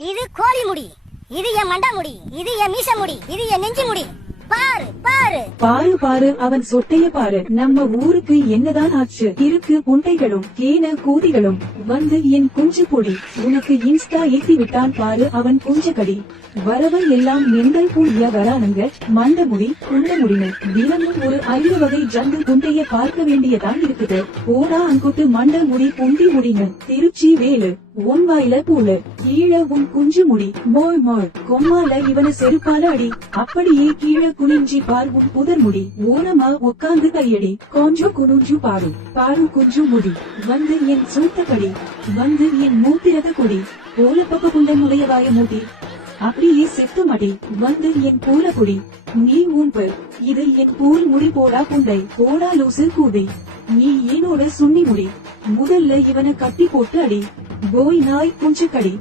இது கோழி முடி, இது என் மண்டை முடி, இது என் மீச முடி, இது என் நெஞ்சு முடி. பாரு பாரு பாரு பாரு அவன் சொட்டைய பாரு. நம்ம ஊருக்கு என்னதான் ஆச்சு? இருக்கு புண்டைகளும் கேன கூதிகளும் வந்து என் குஞ்சு பொடி. உனக்கு இன்ஸ்டா ஏத்தி விட்டான் பாரு அவன் குஞ்ச கடி. வரவன் எல்லாம் மெண்டல் கூடிய வரானுங்க. மண்ட முடி குண்ட முடினு தினமும் ஒரு 5 வகை ஜந்து குண்டைய பார்க்க வேண்டியதான் இருக்குது. ஓடா அங்குட்டு மண்ட முடி புண்டி முடினு திருச்சி வேலு உன் வாயில பூலு கீழே உன் குஞ்சு முடி மோய் மோய் கொம்மால இவன செருப்பால அடி. அப்படியே கீழே குனிஞ்சி பார் உன் புதர் முடி. ஓனமா உட்கார்ந்து கையடி கொஞ்சம் குனிஞ்சு பாரு பாரு குஞ்சு முடி. வந்து என் சூட்டக்கடி வந்து என் மூத்திரத கொடி. போல பக்க புண்ட முளையவாய மூடி அப்படியே செத்து மடி. வந்து என் பூல குடி நீ ஊன்பு. இது என் பூல் முடி போடா புண்டை போடா லூசு கூதி. நீ என்னோட சுண்ணி முடி. முதல்ல இவனை கட்டி போட்டு அடி. போய் நாய் குஞ்சு கடி.